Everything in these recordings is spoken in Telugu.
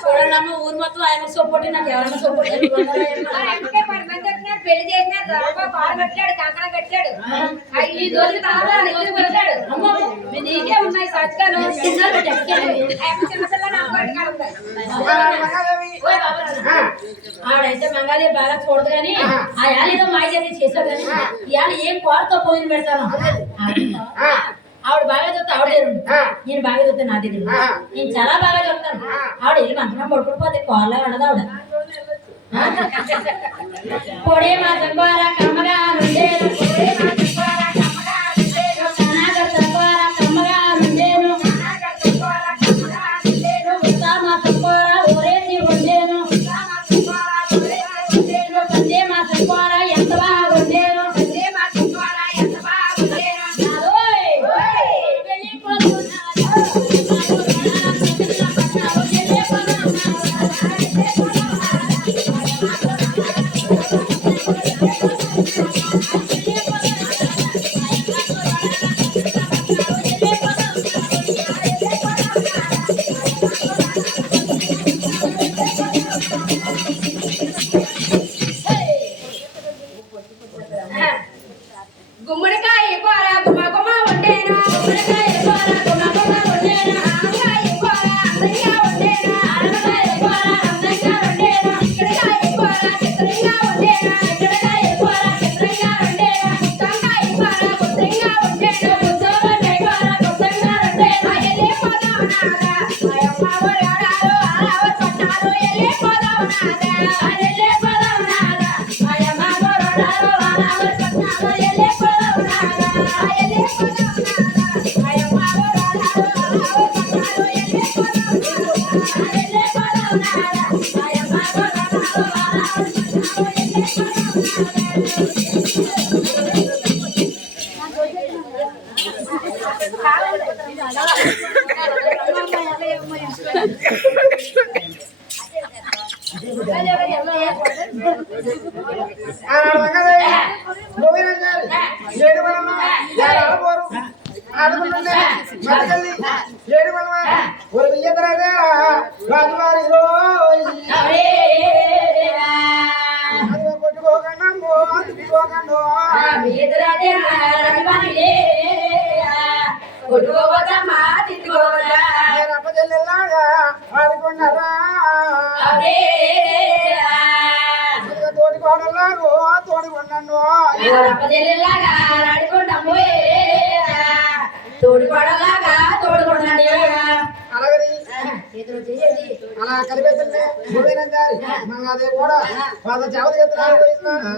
చూడండి ఊరు మొత్తం ఆయన సపోర్ట్ నాకు ఎవరైనా సపోర్ట్ పెళ్లి చేసినాడు కంకణ కట్టాడు ఈ రోజు నీకే ఉన్నాయి సచ్చాను ఆడైతే మంగాదేవి బాగా చూడదు కానీ ఆ యాలు ఏదో మాయ చేసావు కానీ ఇవాళ ఏం కోరతో పోయిన పెడతాను ఆవిడ బాగా చెప్తా ఆవిడ నేను బాగా చెప్తా నా దగ్గర నేను చాలా బాగా చెప్తాను ఆవిడ వెళ్ళి మంత్రం పడుకుడిపోతే కోరలా ఉండదు ఆవిడ పొడే మా సంబార కమ్మగా ఉండేను అలా కలిపేస్తుంటే మంగాదే కూడా వాళ్ళ చావలు చేస్తున్నారు.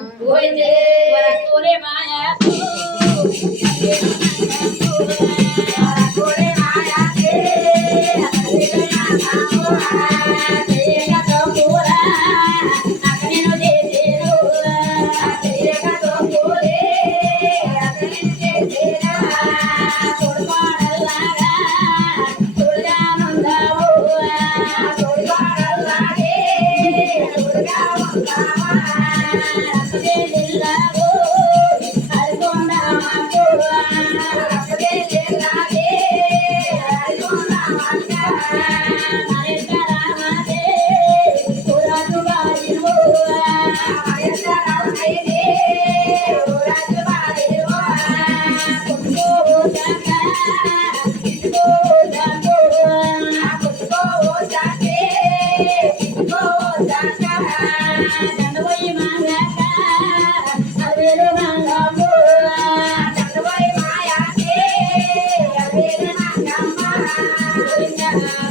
ఆ